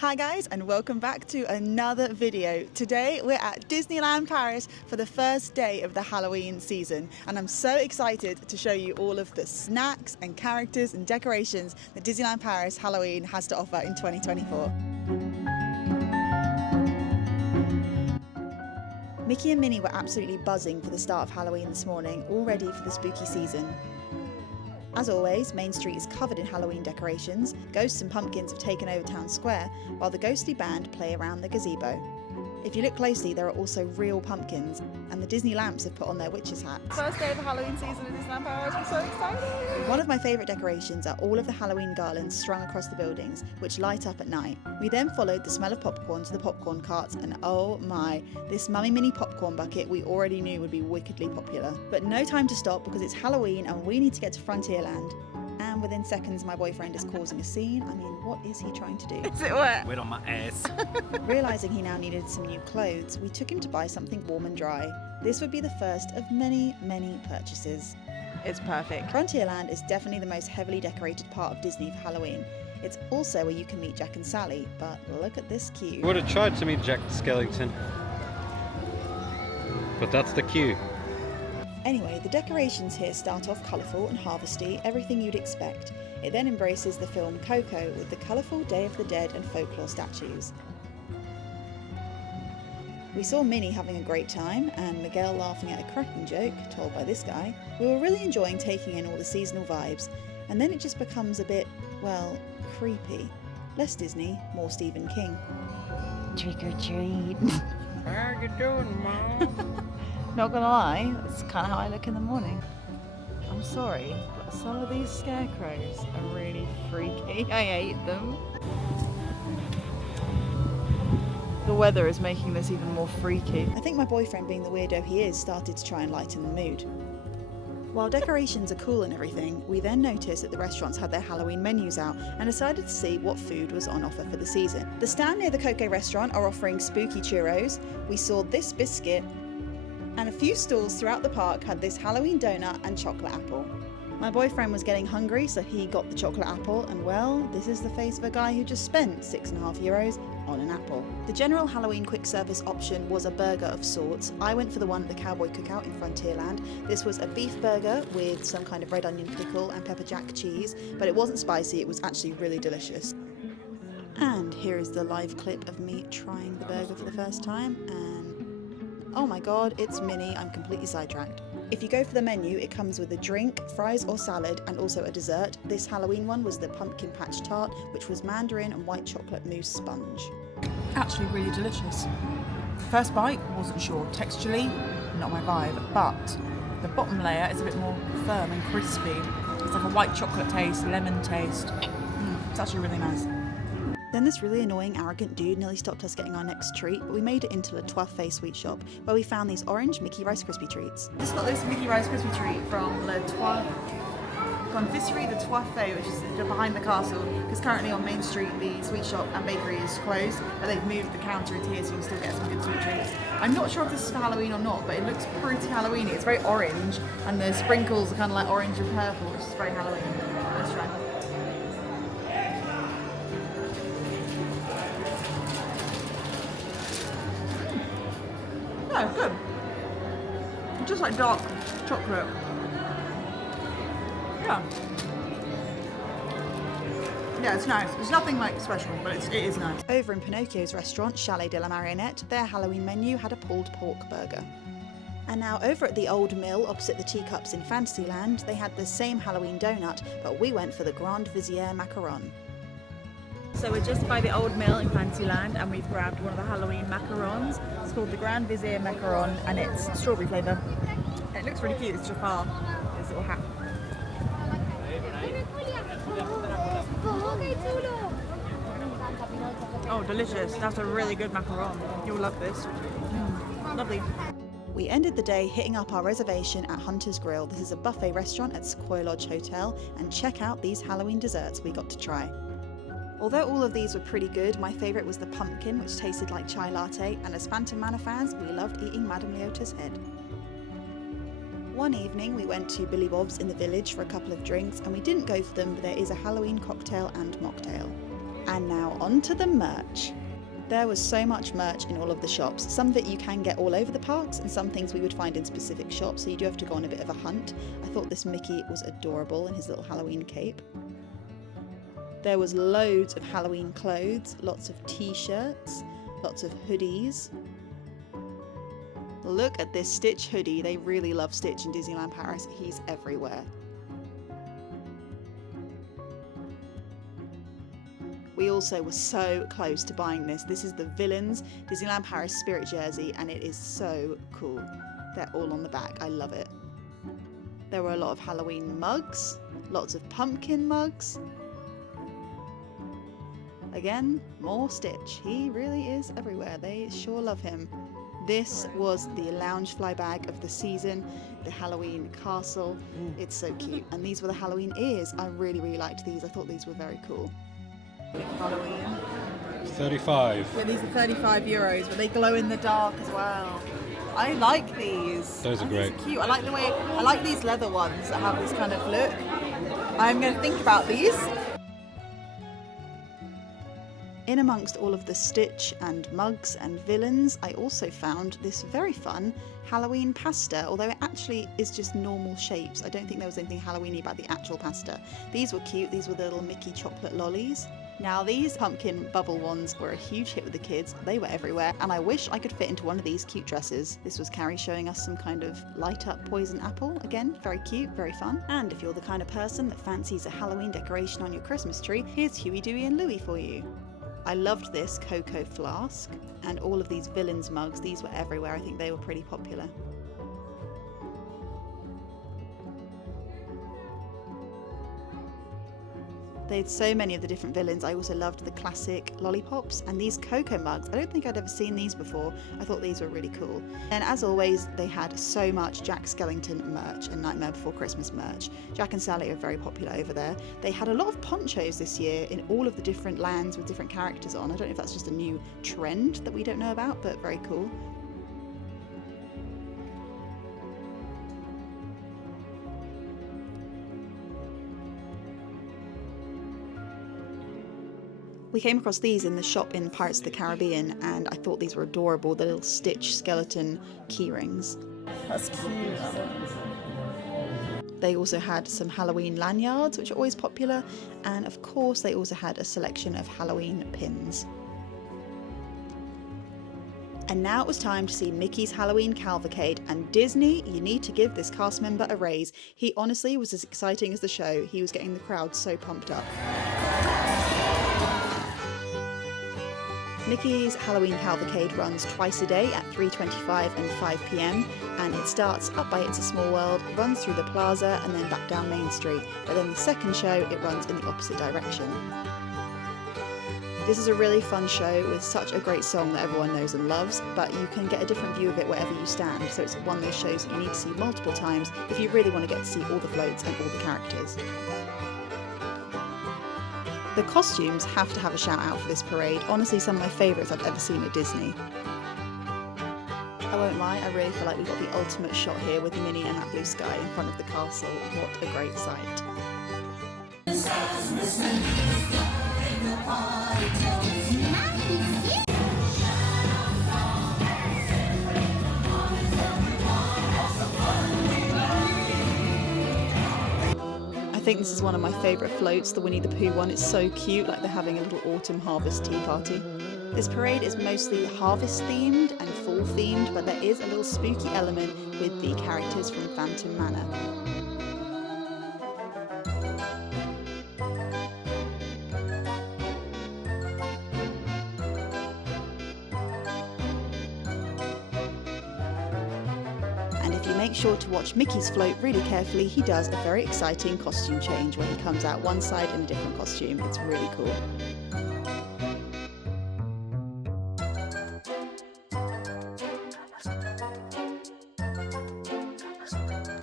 Hi guys, and welcome back to another video. Today we're at Disneyland Paris for the first day of the Halloween season, and I'm so excited to show you all of the snacks and characters and decorations that Disneyland Paris Halloween has to offer in 2024. Mickey and Minnie were absolutely buzzing for the start of Halloween this morning, all ready for the spooky season. As always, Main Street is covered in Halloween decorations. Ghosts and pumpkins have taken over town square, while the ghostly band play around the gazebo. If you look closely, there are also real pumpkins, and the Disney lamps have put on their witches' hats. First day of the Halloween season at Disneyland Paris, I'm so excited! One of my favourite decorations are all of the Halloween garlands strung across the buildings, which light up at night. We then followed the smell of popcorn to the popcorn carts, and oh my, this Mummy Mini popcorn bucket we already knew would be wickedly popular. But no time to stop because it's Halloween and we need to get to Frontierland. And within seconds, my boyfriend is causing a scene. I mean, what is he trying to do? Is it wet? Wet on my ass. Realising he now needed some new clothes, we took him to buy something warm and dry. This would be the first of many, many purchases. It's perfect. Frontierland is definitely the most heavily decorated part of Disney for Halloween. It's also where you can meet Jack and Sally, but look at this queue. I would have tried to meet Jack Skellington, but that's the queue. Anyway, the decorations here start off colourful and harvesty, everything you'd expect. It then embraces the film Coco with the colourful Day of the Dead and folklore statues. We saw Minnie having a great time and Miguel laughing at a cracking joke told by this guy. We were really enjoying taking in all the seasonal vibes, and then it just becomes a bit, well, creepy. Less Disney, more Stephen King. Trick or treat. How you doing, Mom? Not gonna lie, that's kind of how I look in the morning. I'm sorry, but some of these scarecrows are really freaky. I hate them. The weather is making this even more freaky. I think my boyfriend, being the weirdo he is, started to try and lighten the mood. While decorations are cool and everything, we then noticed that the restaurants had their Halloween menus out and decided to see what food was on offer for the season. The stand near the Coco restaurant are offering spooky churros. We saw this biscuit, and a few stalls throughout the park had this Halloween donut and chocolate apple. My boyfriend was getting hungry, so he got the chocolate apple, and well, this is the face of a guy who just spent €6.50 on an apple. The general Halloween quick service option was a burger of sorts. I went for the one at the Cowboy Cookout in Frontierland. This was a beef burger with some kind of red onion pickle and pepper jack cheese, but it wasn't spicy, it was actually really delicious. And here is the live clip of me trying the burger for the first time, and oh my god, it's Minnie, I'm completely sidetracked. If you go for the menu, it comes with a drink, fries or salad, and also a dessert. This Halloween one was the pumpkin patch tart, which was mandarin and white chocolate mousse sponge. Actually really delicious. First bite, wasn't sure. Texturally, not my vibe, but the bottom layer is a bit more firm and crispy. It's like a white chocolate taste, lemon taste. It's actually really nice. Then this really annoying, arrogant dude nearly stopped us getting our next treat, but we made it into Le Toifé sweet shop, where we found these orange Mickey Rice Krispie treats. Just got this Mickey Rice Krispie treat from Le Confiserie de Toifé, which is behind the castle, because currently on Main Street the sweet shop and bakery is closed, but they've moved the counter into here so you can still get some good sweet treats. I'm not sure if this is for Halloween or not, but it looks pretty Halloweeny. It's very orange, and the sprinkles are kind of like orange and purple, which is very Halloween. Let's try. No, good. It's just like dark chocolate. Yeah, it's nice. It's nothing like special, but it is nice. Over in Pinocchio's restaurant, Chalet de la Marionnette, their Halloween menu had a pulled pork burger. And now over at the Old Mill, opposite the Teacups in Fantasyland, they had the same Halloween donut, but we went for the Grand Vizier Macaron. So we're just by the Old Mill in Fantasyland and we've grabbed one of the Halloween macarons. It's called the Grand Vizier Macaron and it's strawberry flavour. It looks really cute, it's Jafar, his little hat. Oh, delicious. That's a really good macaron. You'll love this. Lovely. We ended the day hitting up our reservation at Hunter's Grill. This is a buffet restaurant at Sequoia Lodge Hotel, and check out these Halloween desserts we got to try. Although all of these were pretty good, my favourite was the pumpkin, which tasted like chai latte, and as Phantom Manor fans, we loved eating Madame Leota's head. One evening we went to Billy Bob's in the village for a couple of drinks, and we didn't go for them, but there is a Halloween cocktail and mocktail. And now on to the merch. There was so much merch in all of the shops. Some of it you can get all over the parks, and some things we would find in specific shops, so you do have to go on a bit of a hunt. I thought this Mickey was adorable in his little Halloween cape. There was loads of Halloween clothes, lots of t-shirts, lots of hoodies. Look at this Stitch hoodie. They really love Stitch in Disneyland Paris. He's everywhere. We also were so close to buying this. This is the Villains Disneyland Paris Spirit jersey, and it is so cool. They're all on the back. I love it. There were a lot of Halloween mugs, lots of pumpkin mugs. Again, more Stitch. He really is everywhere. They sure love him. This was the lounge fly bag of the season, the Halloween castle. It's so cute. And these were the Halloween ears. I really, really liked these. I thought these were very cool. Halloween. 35. Yeah, these are €35, but they glow in the dark as well. I like these. Those are great. These are cute. I like these leather ones that have this kind of look. I'm going to think about these. In amongst all of the Stitch and mugs and villains, I also found this very fun Halloween pasta, although it actually is just normal shapes. I don't think there was anything Halloweeny about the actual pasta. These were cute. These were the little Mickey chocolate lollies. Now these pumpkin bubble ones were a huge hit with the kids. They were everywhere, and I wish I could fit into one of these cute dresses. This was Cary showing us some kind of light up poison apple. Again, very cute, very fun. And if you're the kind of person that fancies a Halloween decoration on your Christmas tree, here's Huey, Dewey and Louie for you. I loved this cocoa flask, and all of these villains mugs. These were everywhere. I think they were pretty popular. They had so many of the different villains. I also loved the classic lollipops and these cocoa mugs. I don't think I'd ever seen these before. I thought these were really cool. And as always, they had so much Jack Skellington merch and Nightmare Before Christmas merch. Jack and Sally are very popular over there. They had a lot of ponchos this year in all of the different lands with different characters on. I don't know if that's just a new trend that we don't know about, but very cool. We came across these in the shop in Pirates of the Caribbean, and I thought these were adorable, the little Stitch skeleton key rings. That's cute. They also had some Halloween lanyards, which are always popular, and of course they also had a selection of Halloween pins. And now it was time to see Mickey's Halloween cavalcade, and Disney, you need to give this cast member a raise. He honestly was as exciting as the show. He was getting the crowd so pumped up. Mickey's Halloween cavalcade runs twice a day at 3:25 and 5 p.m, and it starts up by It's a Small World, runs through the plaza and then back down Main Street, but then the second show it runs in the opposite direction. This is a really fun show with such a great song that everyone knows and loves, but you can get a different view of it wherever you stand, so it's one of those shows that you need to see multiple times if you really want to get to see all the floats and all the characters. The costumes have to have a shout out for this parade. Honestly, some of my favourites I've ever seen at Disney. I won't lie, I really feel like we got the ultimate shot here with Minnie and that blue sky in front of the castle. What a great sight. I think this is one of my favourite floats, the Winnie the Pooh one. It's so cute, like they're having a little autumn harvest tea party. This parade is mostly harvest themed and fall themed, but there is a little spooky element with the characters from Phantom Manor. Make sure to watch Mickey's float really carefully. He does a very exciting costume change where he comes out one side in a different costume. It's really cool.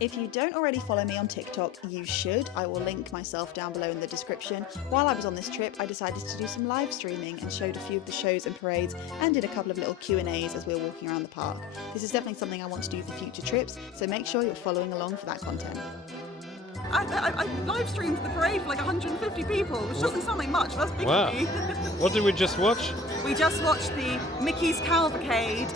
If you don't already follow me on TikTok, you should. I will link myself down below in the description. While I was on this trip, I decided to do some live streaming and showed a few of the shows and parades and did a couple of little Q&As as we were walking around the park. This is definitely something I want to do for future trips, so make sure you're following along for that content. I live streamed the parade for like 150 people, which doesn't sound like much, but that's big Wow. for me. What did we just watch? We just watched the Mickey's Cavalcade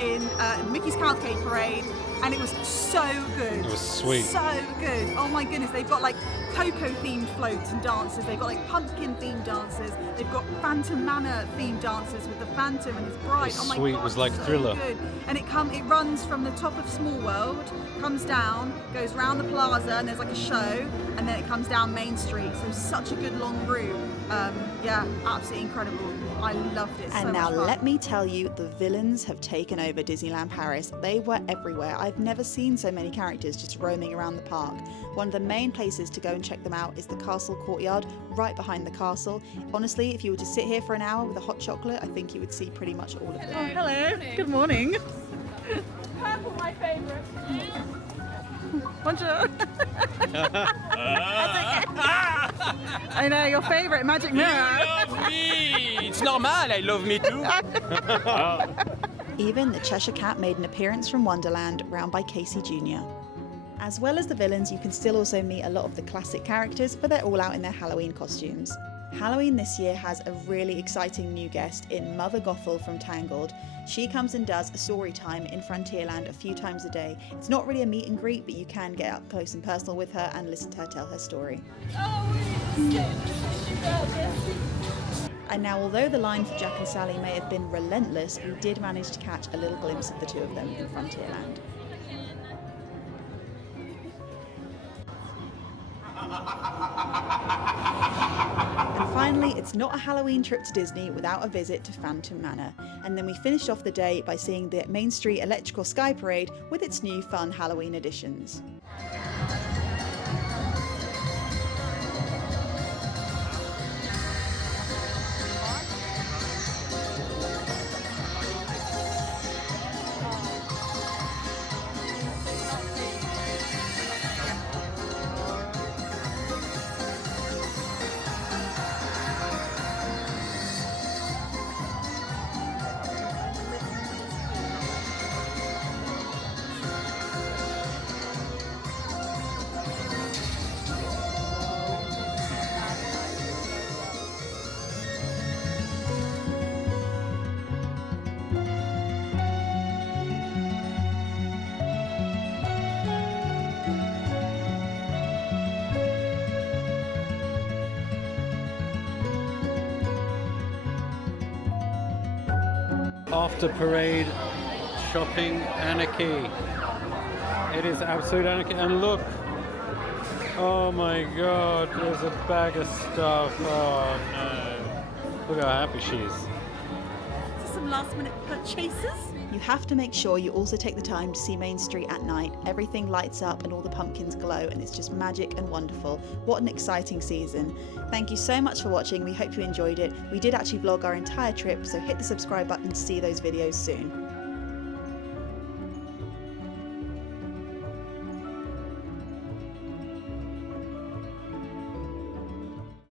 in Mickey's Cavalcade parade, and it was so good. It was sweet. So good. Oh my goodness, they've got like Coco themed floats and dances. They've got like pumpkin themed dances. They've got Phantom Manor themed dances with the Phantom and his bride. It was oh my sweet. God, It was like so Thriller. Good. And it runs from the top of Small World, comes down, goes round the plaza, and there's like a show, and then it comes down Main Street. So such a good long route. Yeah, absolutely incredible. I loved it. And so now much fun. let me tell you, the villains have taken over Disneyland Paris. They were everywhere. I've never seen so many characters just roaming around the park. One of the main places to go and check them out is the castle courtyard, right behind the castle. Honestly, if you were to sit here for an hour with a hot chocolate, I think you would see pretty much all of them. Oh, hello. Good morning. Purple, my favourite. Bonjour. I know, your favourite magic mirror. Love me! It's normal, I love me too. Even the Cheshire Cat made an appearance from Wonderland, round by Casey Jr. As well as the villains, you can still also meet a lot of the classic characters, but they're all out in their Halloween costumes. Halloween this year has a really exciting new guest in Mother Gothel from Tangled. She comes and does a story time in Frontierland a few times a day. It's not really a meet and greet, but you can get up close and personal with her and listen to her tell her story. And now, although the line for Jack and Sally may have been relentless, we did manage to catch a little glimpse of the two of them in Frontierland. And finally, it's not a Halloween trip to Disney without a visit to Phantom Manor. And then we finished off the day by seeing the Main Street Electrical Sky Parade with its new fun Halloween additions. After parade shopping anarchy. It is absolute anarchy. And look, oh my God, there's a bag of stuff. Oh no. Look how happy she is. Some last minute purchases. You have to make sure you also take the time to see Main Street at night. Everything lights up and all the pumpkins glow, and it's just magic and wonderful. What an exciting season. Thank you so much for watching. We hope you enjoyed it. We did actually vlog our entire trip, so hit the subscribe button to see those videos soon.